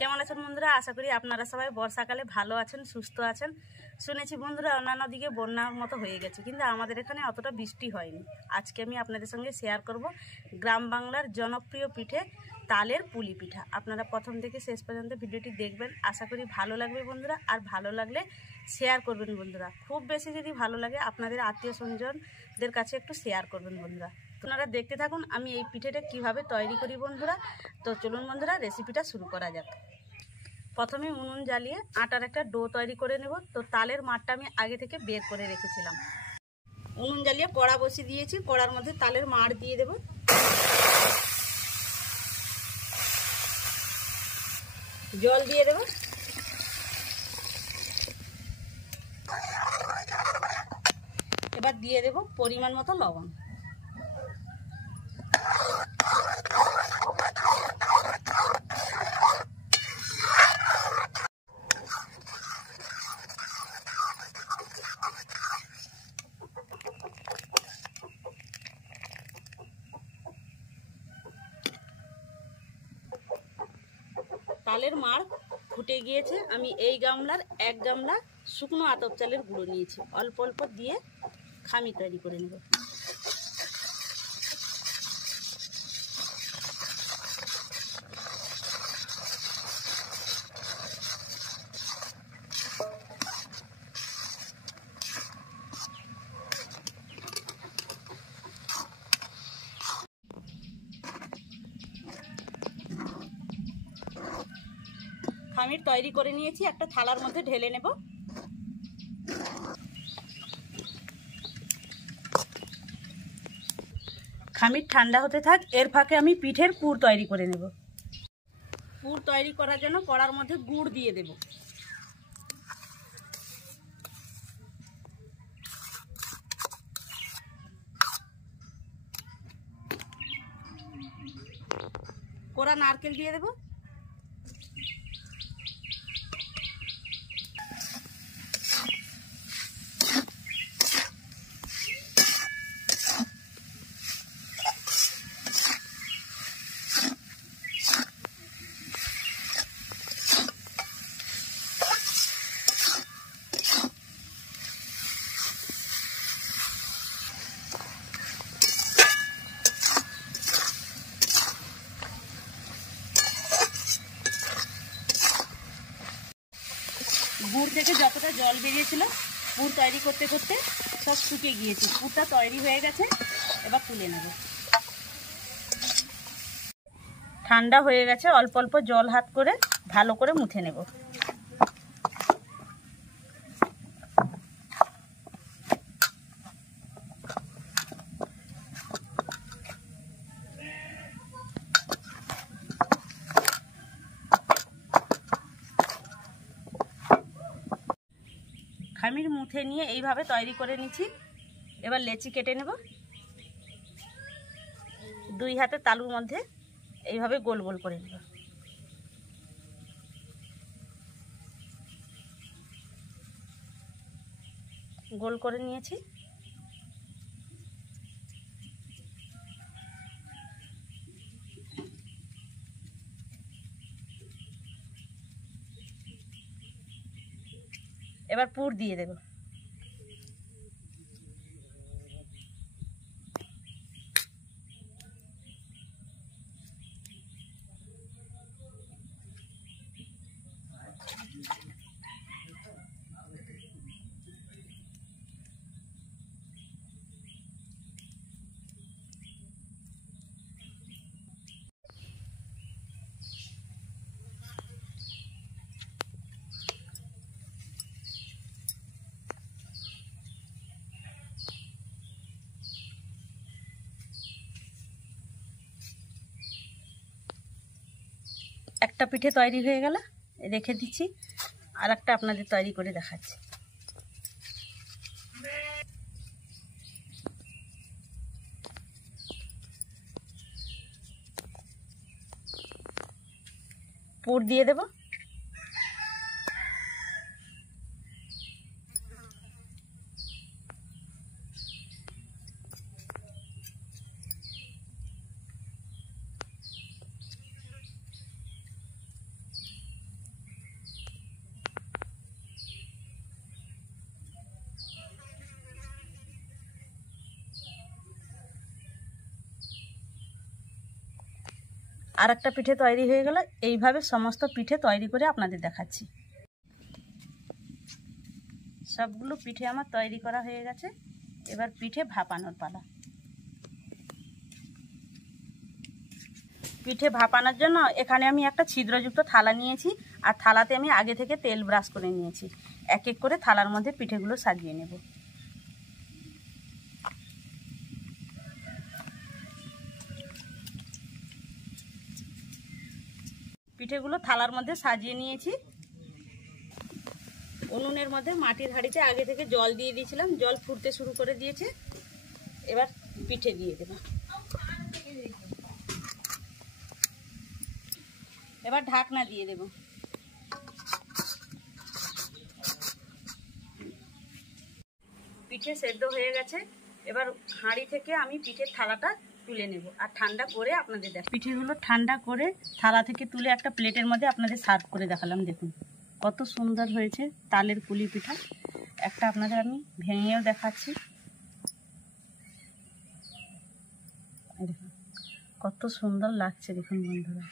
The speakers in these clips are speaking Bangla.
কেমন আছেন বন্ধুরা? আশা করি আপনারা সবাই বর্ষাকালে ভালো আছেন, সুস্থ আছেন। শুনেছি বন্ধুরা অন্যান্য দিকে বন্যার মতো হয়ে গেছে, কিন্তু আমাদের এখানে অতটা বৃষ্টি হয়নি। আজকে আমি আপনাদের সঙ্গে শেয়ার করব গ্রাম বাংলার জনপ্রিয় পিঠে তালের পুলি পিঠা। আপনারা প্রথম থেকে শেষ পর্যন্ত ভিডিওটি দেখবেন, আশা করি ভালো লাগবে বন্ধুরা। আর ভালো লাগলে শেয়ার করবেন বন্ধুরা। খুব বেশি যদি ভালো লাগে আপনাদের আত্মীয় স্বজনদের কাছে একটু শেয়ার করবেন বন্ধুরা। আপনারা দেখতে থাকুন আমি এই পিঠেটা কিভাবে তৈরি করি বন্ধুরা। তো চলুন বন্ধুরা, রেসিপিটা শুরু করা যাক। প্রথমে উনুন জ্বালিয়ে আটার একটা ডো তৈরি করে নেব। তো তালের মাঠটা আমি আগে থেকে বের করে রেখেছিলাম। উনুন জ্বালিয়ে কড়া বসিয়ে দিয়েছি, কড়ার মধ্যে তালের মাড় দিয়ে দেব। জল দিয়ে দেব। এবার দিয়ে দেব পরিমাণ মতো লবণ। তালের মাড় ফুটে গিয়েছে। আমি এই গামলার 1 গামলা শুকনো আতপ চালের গুঁড়ো নিয়েছি। অল্প অল্প দিয়ে খামি তৈরি করে নেব। খামির তৈরি করে নিয়েছি, একটা থালার মধ্যে ঢেলে নেব। খামির ঠান্ডা হতে থাক, এর ফাঁকে আমি পিঠের পুর তৈরি করে নেব। পুর তৈরি করার জন্য কড়ার মধ্যে গুড় দিয়ে দেব। কোড়া নারকেল দিয়ে দেব। গুড় থেকে যতটা জল বেরিয়েছিল পুর তৈরি করতে করতে সব শুকিয়ে গিয়েছে। পুরটা তৈরি হয়ে গেছে, এবার তুলে নেব। ঠান্ডা হয়ে গেছে, অল্প অল্প জল হাত করে ভালো করে মুছে নেব। খামির মুথে নিয়ে এইভাবে তৈরি করে নিচ্ছি। এবার লেচি কেটে নেব। 2 হাতে তালুর মধ্যে এইভাবে গোল গোল করে নেব। গোল করে নিয়েছি। এবার পুর দিয়ে দেব। একটা পিঠে তৈরি হয়ে গেল, রেখে দিচ্ছি। আর একটা আপনাদের তৈরি করে দেখাচ্ছি। পুর দিয়ে দেব। আর একটা পিঠে তৈরি হয়ে গেল। এইভাবে সমস্ত পিঠে তৈরি করে আপনাদের দেখাচ্ছি। সবগুলো পিঠে আমার তৈরি করা হয়ে গেছে। এবার পিঠে ভাপানোর পালা। পিঠে ভাপানোর জন্য এখানে আমি একটা ছিদ্রযুক্ত থালা নিয়েছি, আর থালাতে আমি আগে থেকে তেল ব্রাশ করে নিয়েছি। এক এক করে থালার মধ্যে পিঠেগুলো সাজিয়ে নেব। পিঠেগুলো থালার মধ্যে সাজিয়ে নিয়েছি। উনুনের মধ্যে মাটির হাঁড়িতে আগে থেকে জল দিয়ে দিয়েছিলাম, জল ফুটতে শুরু করে দিয়েছে। এবার পিঠে দিয়ে দেব। এবার ঢাকনা দিয়ে দেব। পিঠে সেদ্ধ হয়ে গেছে। এবার হাঁড়ি থেকে আমি পিঠের থালাটা তুলে নেব আর ঠান্ডা করে আপনাদের দেখ। পিঠেগুলো ঠান্ডা করে থালা থেকে তুলে একটা প্লেটের মধ্যে আপনাদের সার্ভ করে দেখালাম। দেখুন কত সুন্দর হয়েছে তালের পুলি পিঠা। একটা আপনাদের আমি ভেঙেও দেখাচ্ছি। কত সুন্দর লাগছে দেখুন বন্ধুরা।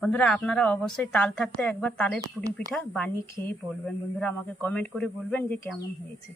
বন্ধুরা আপনারা অবশ্যই তাল থাকতে একবার তালের পুলি পিঠা বানিয়ে খেয়ে বলবেন। বন্ধুরা আমাকে কমেন্ট করে বলবেন যে কেমন হয়েছে।